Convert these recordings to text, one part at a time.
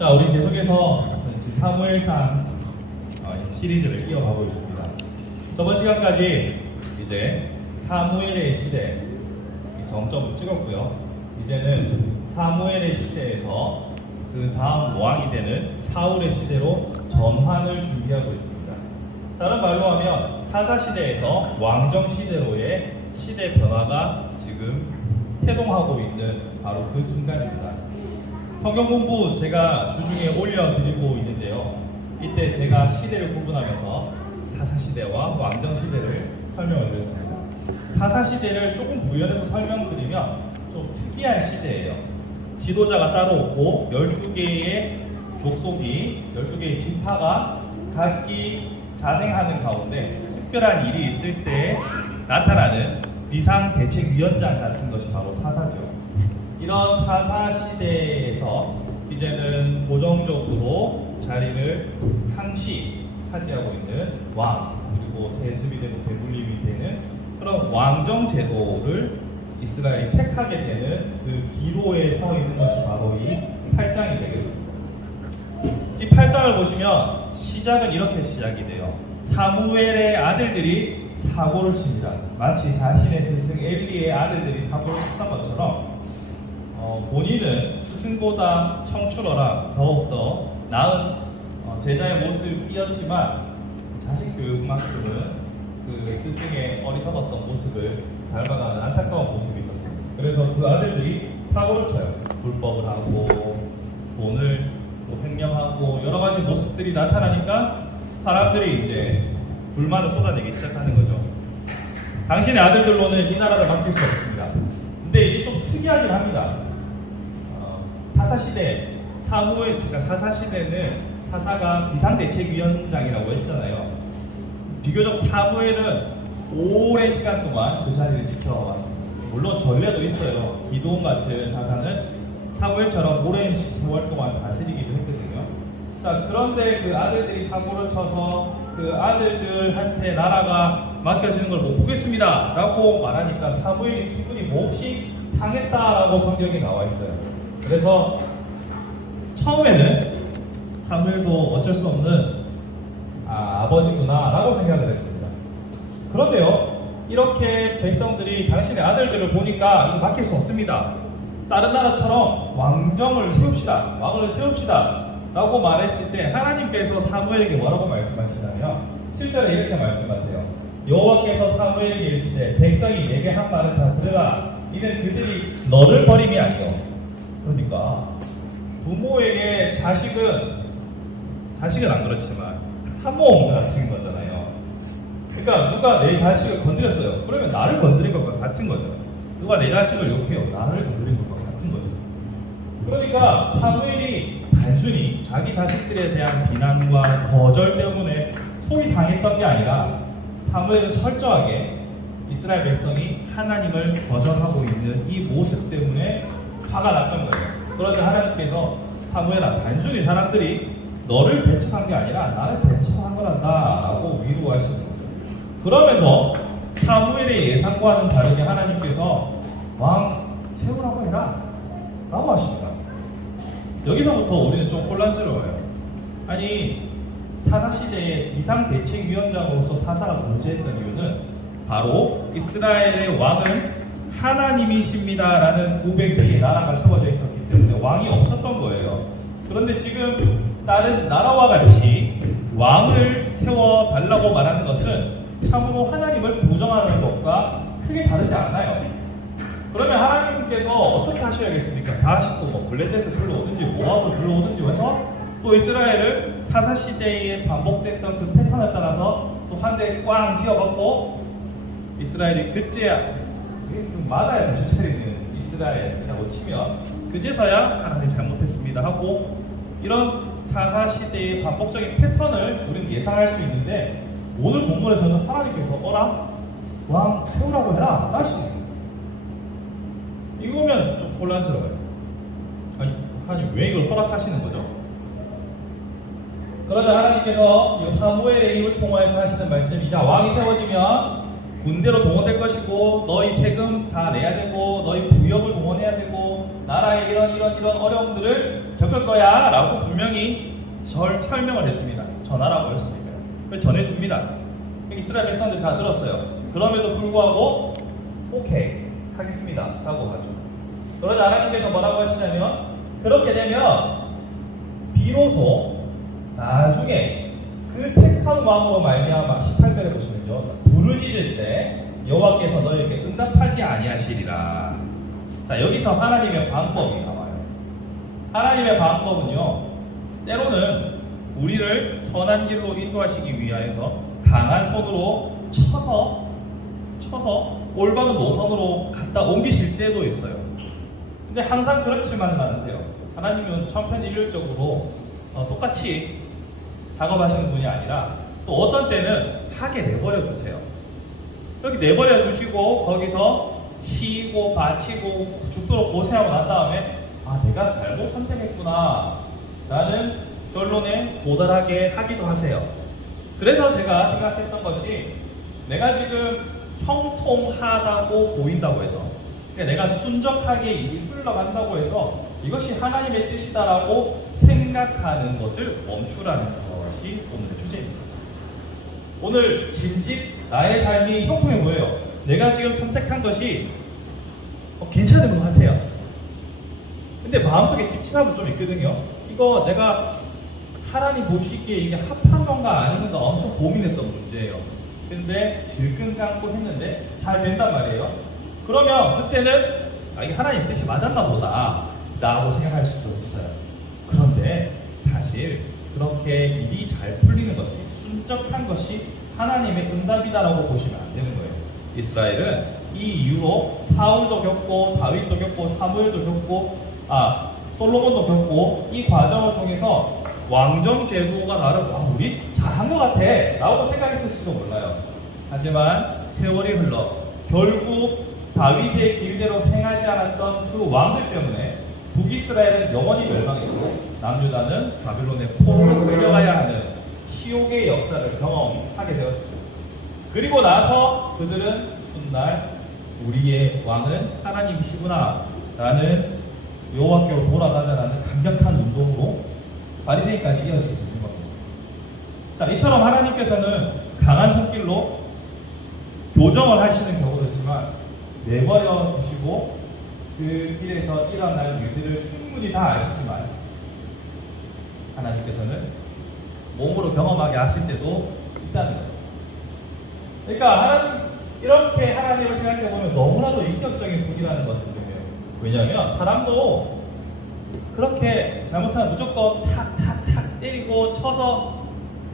자, 우리 계속해서 지금 사무엘상 시리즈를 이어가고 있습니다. 저번 시간까지 이제 사무엘의 시대 정점을 찍었고요. 이제는 사무엘의 시대에서 그 다음 왕이 되는 사울의 시대로 전환을 준비하고 있습니다. 다른 말로 하면 사사 시대에서 왕정 시대로의 시대 변화가 지금 태동하고 있는 바로 그 순간입니다. 성경 공부 제가 주중에 올려드리고 있는데요. 이때 제가 시대를 구분하면서 사사 시대와 왕정 시대를 설명을 드렸습니다. 사사 시대를 조금 구현해서 설명드리면 좀 특이한 시대예요. 지도자가 따로 없고 12개의 족속이 12개의 지파가 각기 자생하는 가운데 특별한 일이 있을 때 나타나는 비상대책위원장 같은 것이 바로 사사죠. 이런 사사 시대에서 이제는 고정적으로 자리를 항시 차지하고 있는 왕, 그리고 세습이 되고 대물림이 되는 그런 왕정 제도를 이스라엘이 택하게 되는 그 기로에 서 있는 것이 바로 이 8장이 되겠습니다. 이 8장을 보시면 시작은 이렇게 시작이 돼요. 사무엘의 아들들이 사고를 칩니다. 마치 자신의 스승 엘리의 아들들이 사고를 쳤던 것처럼 본인은 스승보다 청출어라 더욱더 나은 제자의 모습이었지만 자식 교육만큼은 그 스승의 어리석었던 모습을 닮아가는 안타까운 모습이 있었습니다. 그래서 그 아들들이 사고를 쳐요. 불법을 하고 돈을 횡령하고 여러 가지 모습들이 나타나니까 사람들이 이제 불만을 쏟아내기 시작하는 거죠. 당신의 아들들로는 이 나라를 맡길 수 없습니다. 근데 이게 좀 특이하긴 합니다. 사사시대, 사사시대는 사사가 비상대책위원장이라고 했잖아요. 비교적 사무엘은 오랜 시간 동안 그 자리를 지켜왔습니다. 물론 전례도 있어요. 기드온 같은 사사는 사무엘처럼 오랜 세월 동안 다스리기도 했거든요. 자, 그런데 그 아들들이 사고를 쳐서 그 아들들한테 나라가 맡겨지는 걸 못 보겠습니다 라고 말하니까 사무엘이 기분이 몹시 상했다라고 성경에 나와 있어요. 그래서 처음에는 사무엘도 어쩔 수 없는 아버지구나 라고 생각을 했습니다. 그런데요, 이렇게 백성들이 당신의 아들들을 보니까 이거 맡길 수 없습니다. 다른 나라처럼 왕정을 세웁시다, 왕을 세웁시다 라고 말했을 때 하나님께서 사무엘에게 뭐라고 말씀하시냐면 7절에 이렇게 말씀하세요. 여호와께서 사무엘에게 이르시되 백성이 내게 한 말을 다 들으라. 이는 그들이 너를 버림이 아니요. 그러니까 부모에게 자식은 안 그렇지만 한몸 같은 거잖아요. 그러니까 누가 내 자식을 건드렸어요. 그러면 나를 건드린 것과 같은 거죠. 누가 내 자식을 욕해요. 나를 건드린 것과 같은 거죠. 그러니까 사무엘이 단순히 자기 자식들에 대한 비난과 거절 때문에 속이 상했던 게 아니라 사무엘은 철저하게 이스라엘 백성이 하나님을 거절하고 있는 이 모습 때문에 화가 났던 거예요. 그러자 하나님께서 사무엘아, 단순히 사람들이 너를 배척한 게 아니라 나를 배척한 거란다 라고 위로하시는 거죠. 그러면서 사무엘의 예상과는 다르게 하나님께서 왕 세우라고 해라 라고 하십니다. 여기서부터 우리는 좀 혼란스러워요. 아니, 사사시대의 비상대책위원장으로서 사사가 존재했던 이유는 바로 이스라엘의 왕은 하나님이십니다라는 고백 위에 나라가 세워져 있었기 때문에 왕이 없었던 거예요. 그런데 지금 다른 나라와 같이 왕을 세워달라고 말하는 것은 참으로 하나님을 부정하는 것과 크게 다르지 않아요. 그러면 하나님께서 어떻게 하셔야겠습니까? 다시 또 블레셋을 불러오든지 모압을 불러오든지 해서 또 이스라엘을 사사시대에 반복됐던 그 패턴에 따라서 또 한 대 꽝 지어받고 이스라엘이 그제야 맞아야 정신 차리는 이스라엘이라고 치면 그제서야 하나님 잘못했습니다 하고 이런 사사시대의 반복적인 패턴을 우리는 예상할 수 있는데 오늘 본문에서는 하나님께서 어라? 왕 세우라고 해라 하시는 이거면 좀 혼란스러워요. 아니, 하나님 왜 이걸 허락하시는 거죠? 그러자 하나님께서 이 사무엘의 입을 통하여서 하시는 말씀이자 왕이 세워지면 군대로 동원될 것이고 너희 세금 다 내야 되고 너희 부역을 동원해야 되고 나라의 이런 어려움들을 겪을 거야 라고 분명히 설명을 해줍니다. 전하라고 했으니까요. 그래서 전해줍니다. 이스라엘 백성들이 다 들었어요. 그럼에도 불구하고 오케이 하겠습니다 라고 하죠. 그러자 하나님께서 뭐라고 하시냐면, 그렇게 되면 비로소 나중에 그 택한 마음으로 말미암아 18절에 보시면요, 부르짖을 때 여호와께서 너에게 응답하지 아니하시리라. 자, 여기서 하나님의 방법이 나와요. 하나님의 방법은요, 때로는 우리를 선한 길로 인도하시기 위하여서 강한 손으로 쳐서 올바른 노선으로 갖다 옮기실 때도 있어요. 근데 항상 그렇지만은 않으세요. 하나님은 천편일률적으로 똑같이 작업하시는 분이 아니라 또 어떤 때는 하게 내버려 두세요. 여기 내버려 두시고 거기서 치고 바치고 죽도록 고생하고 난 다음에 내가 잘못 선택했구나 라는 결론에 도달하게 하기도 하세요. 그래서 제가 생각했던 것이, 내가 지금 형통하다고 보인다고 해서, 그러니까 내가 순적하게 일이 흘러간다고 해서 이것이 하나님의 뜻이다라고 생각하는 것을 멈추라는 것이 오늘의 주제입니다. 오늘 진집 나의 삶이 형통해 보여요. 내가 지금 선택한 것이 괜찮은 것 같아요. 근데 마음속에 찝찝함은 좀 있거든요. 이거 내가 하나님 보시기에 이게 합한 건가 아닌 건가 엄청 고민했던 문제예요. 근데 질끈 감고 했는데 잘 된단 말이에요. 그러면 그때는 이게 하나님 뜻이 맞았나 보다 라고 생각할 수도 있어요. 그런데 사실 그렇게 일이 잘 풀리는 것이, 순적한 것이 하나님의 응답이다라고 보시면 안 되는 거예요. 이스라엘은 이 이후로 사울도 겪고 다윗도 겪고 사무엘도 겪고 솔로몬도 겪고 이 과정을 통해서 왕정 제도가 나름 우리 잘한 것 같아 라고 생각했을지도 몰라요. 하지만 세월이 흘러 결국 다윗의 길대로 행하지 않았던 그 왕들 때문에 북이스라엘은 영원히 멸망했고 남유다는 바빌론의 포로로 끌려가야 하는 치욕의 역사를 경험하게 되었습니다. 그리고 나서 그들은 훗날 우리의 왕은 하나님이시구나 라는 여호와께로 돌아가자라는 강력한 운동으로 바리새인까지 이어지게 되는 겁니다. 자, 이처럼 하나님께서는 강한 손길로 교정을 하시는 경우도 있지만 내버려 두시고 그 길에서 일어날 일들을 충분히 다 아시지만 하나님께서는 몸으로 경험하게 하실 때도 있다는 거예요. 그러니까 이렇게 하나님을 생각해 보면 너무나도 인격적인 분이라는 것을 느껴요. 왜냐하면 사람도 그렇게 잘못하면 무조건 탁탁탁 때리고 쳐서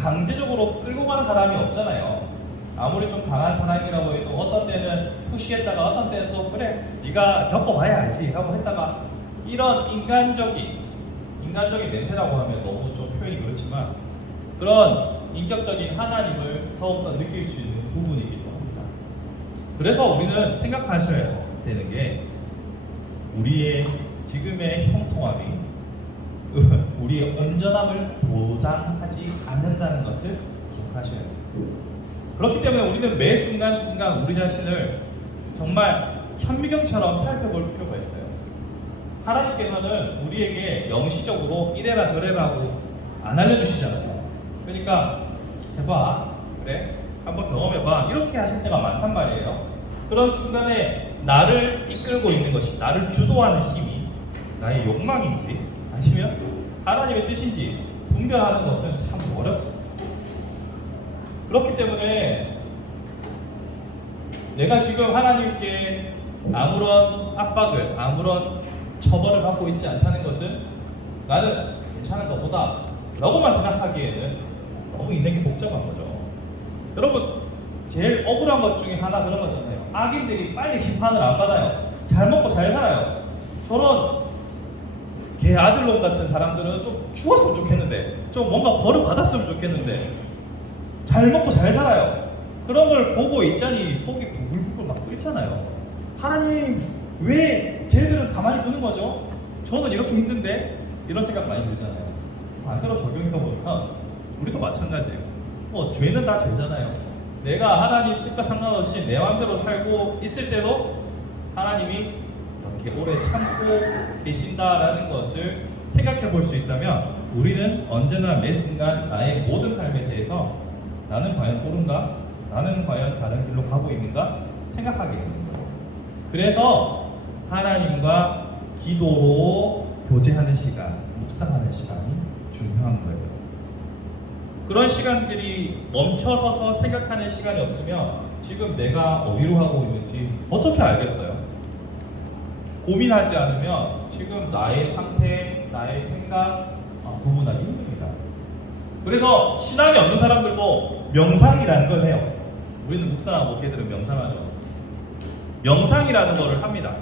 강제적으로 끌고 가는 사람이 없잖아요. 아무리 좀 강한 사람이라고 해도 어떤 때는 푸시했다가 어떤 때는 또 그래 네가 겪어봐야 알지 하고 했다가, 이런 인간적인 멘트라고 하면 너무 좀 표현이 그렇지만 그런 인격적인 하나님을 더욱더 느낄 수 있는 부분이기도 합니다. 그래서 우리는 생각하셔야 되는 게, 우리의 지금의 형통함이 우리의 온전함을 보장하지 않는다는 것을 기억하셔야 돼요. 그렇기 때문에 우리는 매 순간순간 우리 자신을 정말 현미경처럼 살펴볼 필요가 있어요. 하나님께서는 우리에게 영시적으로 이래라 저래라고 안 알려주시잖아요. 그러니까 해봐, 그래, 한번 경험해봐, 이렇게 하실 때가 많단 말이에요. 그런 순간에 나를 이끌고 있는 것이, 나를 주도하는 힘이 나의 욕망인지 아니면 하나님의 뜻인지 분별하는 것은 참 어렵습니다. 그렇기 때문에 내가 지금 하나님께 아무런 압박을, 아무런 처벌을 받고 있지 않다는 것은 나는 괜찮은 것보다 라고만 생각하기에는 너무 인생이 복잡한 거죠. 여러분, 제일 억울한 것 중에 하나 그런 거잖아요. 악인들이 빨리 심판을 안 받아요. 잘 먹고 잘 살아요. 저런 개 아들놈 같은 사람들은 좀 죽었으면 좋겠는데, 좀 뭔가 벌을 받았으면 좋겠는데 잘 먹고 잘 살아요. 그런 걸 보고 있자니 속이 부글부글 막 끓잖아요. 하나님 왜 쟤들은 가만히 두는 거죠? 저는 이렇게 힘든데, 이런 생각 많이 들잖아요. 반대로 적용해보니까 우리도 마찬가지예요. 죄는 다 죄잖아요. 내가 하나님 뜻과 상관없이 내 마음대로 살고 있을 때도 하나님이 이렇게 오래 참고 계신다라는 것을 생각해 볼 수 있다면 우리는 언제나 매 순간 나의 모든 삶에 대해서 나는 과연 옳은가? 나는 과연 다른 길로 가고 있는가? 생각하게 되는 거예요. 그래서 하나님과 기도로 교제하는 시간, 묵상하는 시간이 중요한 거예요. 그런 시간들이 멈춰서서 생각하는 시간이 없으면 지금 내가 어디로 가고 있는지 어떻게 알겠어요? 고민하지 않으면 지금 나의 상태, 나의 생각 구분하기 힘듭니다. 그래서 신앙이 없는 사람들도 명상이라는 걸 해요. 우리는 묵상하고 목회들은 명상하죠. 명상이라는 걸 합니다.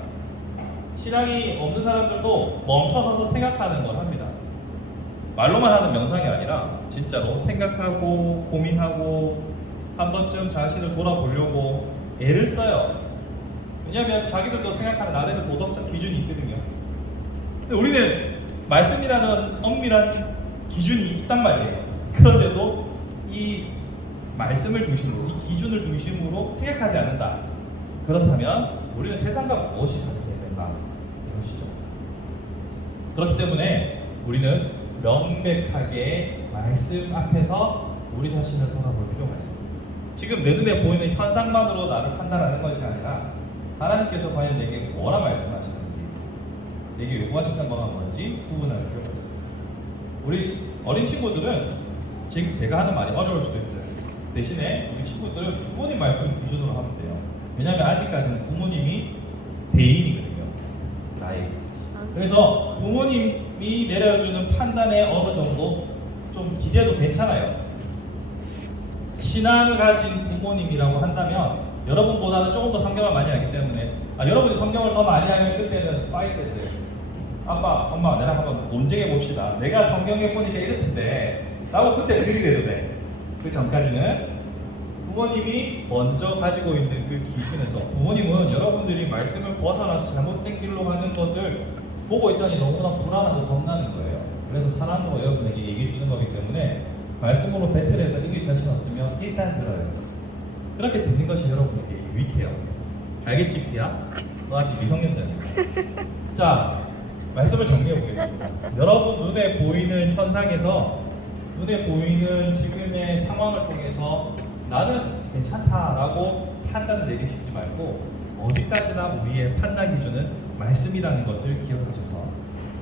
신앙이 없는 사람들도 멈춰서서 생각하는 걸 합니다. 말로만 하는 명상이 아니라 진짜로 생각하고 고민하고 한 번쯤 자신을 돌아보려고 애를 써요. 왜냐하면 자기들도 생각하는 나름의 도덕적 기준이 있거든요. 근데 우리는 말씀이라는 엄밀한 기준이 있단 말이에요. 그런데도 이 말씀을 중심으로, 이 기준을 중심으로 생각하지 않는다. 그렇다면 우리는 세상과 무엇이 다르게 된다 이것이죠. 그렇기 때문에 우리는 명백하게 말씀 앞에서 우리 자신을 돌아볼 필요가 있습니다. 지금 내 눈에 보이는 현상만으로 나를 판단하는 것이 아니라 하나님께서 과연 내게 뭐라 말씀하시는지, 내게 요구하시는 바가 뭔지 구분할 필요가 있습니다. 우리 어린 친구들은 지금 제가 하는 말이 어려울 수도 있어요. 대신에 우리 친구들은 부모님 말씀 기준으로 하면 돼요. 왜냐하면 아직까지는 부모님이 대인이거든요. 나에게. 그래서 부모님이 내려주는 판단에 어느 정도 좀 기대도 괜찮아요. 신앙을 가진 부모님이라고 한다면 여러분보다는 조금 더 성경을 많이 알기 때문에 여러분이 성경을 더 많이 알면 그때는 파이트 때 아빠, 엄마 내랑 한번 논쟁해 봅시다. 내가 성경에 보니까 이렇던데 라고 그때 들이대도 돼. 그 전까지는 부모님이 먼저 가지고 있는 그 기준에서 부모님은 여러분들이 말씀을 벗어나서 잘못된 길로 가는 것을 보고 있자니 너무나 불안하고 겁나는 거예요. 그래서 사랑으로 여러분에게 얘기해 주는 거기 때문에 말씀으로 배틀해서 이길 자신 없으면 일단 들어요. 그렇게 듣는 것이 여러분에게 유익해요. 알겠지, 피야? 너 아직 미성년자니까. 자, 말씀을 정리해 보겠습니다. 여러분 눈에 보이는 현상에서, 눈에 보이는 지금의 상황을 통해서 나는 괜찮다라고 판단을 내리시지 말고 어디까지나 우리의 판단 기준은 말씀이라는 것을 기억하셔서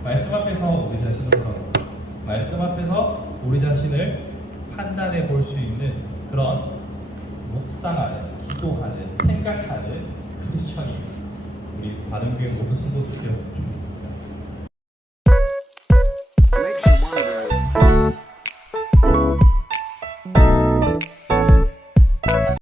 말씀 앞에서 우리 자신을 돌아보고 말씀 앞에서 우리 자신을 판단해 볼 수 있는 그런 묵상하는, 기도하는, 생각하는 크리스천이 우리 바른교회 모든 성도들